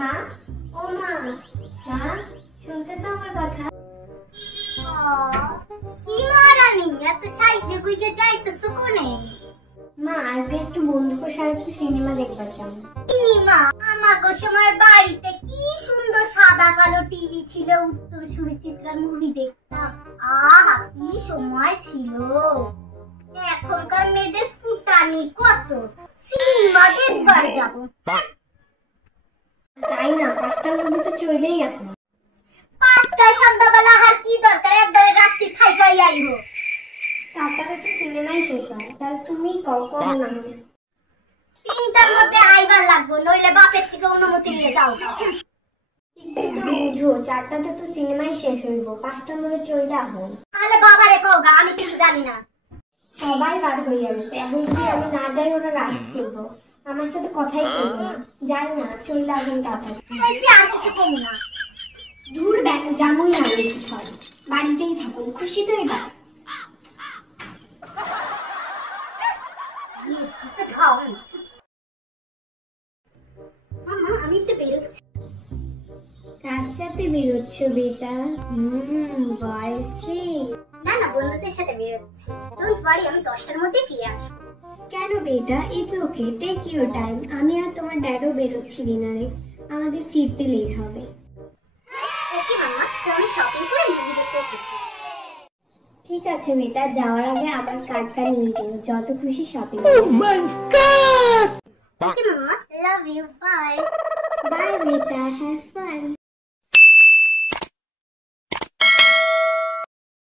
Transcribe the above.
মা, ও মা, মা শুনতেছ আমার কথা? কি মারানি এত সাইজে গুইজে যাইতেছো কোনে? মা আজকে একটু বন্ধুদের সাথে সিনেমা দেখবার যাব। সিনেমা? আমাগো সময় বাড়িতে কি সুন্দর সাদা কালো টিভি ছিল, উত্তম সুচিত্রার মুভি দেখতাম। আহা কি সময় ছিল। এখনকার মেয়েদের ফুটানি কত। সিনেমা দেখবার যাব। যাই না, 5টার মধ্যে তো চলেই এখন। 5টায় সন্ধ্যাবেলা আর কি দরকার, একবারে রাত্রি খাইকাই আইবো। 4টাতে তো সিনেমাই শেষ হয়, তাহলে তুমি কখন না? 3টার মধ্যে আইবার লাগবো, নইলে বাপের থেকে অনুমতি নিয়ে যাও। একটু তো বুঝো, 4টাতে তো সিনেমাই শেষ হইব, 5টার মধ্যে চলে এখন। তাহলে বাবারে কওগা, আমি কিছু জানি না। সবাই বার হয়ে গেছে, এখন যদি আমি না যাই ওরা রাগ করবো, আমার সাথে কথাই বলবো না। যাই না, চলে এখন তাড়াতাড়ি। আর কিছু কমু না। দূর ব্যাগ জামুই না কোথাও, বাড়িতেই থাকুন, খুশি তো এবার। আমি একটু বেরোচ্ছি। কার সাথে বেরোচ্ছ বেটা? বয়ফ্রেন্ড? না না, বন্ধুদের সাথে বেরোচ্ছি। ডোন্ট ওয়ারি, আমি 10টার মধ্যে ফিরে আসবো। কেন বেটা? It's okay, take your time. আমি আর তোমার ড্যাডও বেরোচ্ছি ডিনারে, আমাদের ফিরতে লেট হবে। ওকে মাম্মা, সো আমি শপিং করে মুভি দেখতে ফিরছি। ঠিক আছে বেটা, যাওয়ার আগে আমার কার্ডটা নিয়ে যেও, যত খুশি shopping. Okay mamma, love you, bye. Bye বেটা, হ্যাভ ফান।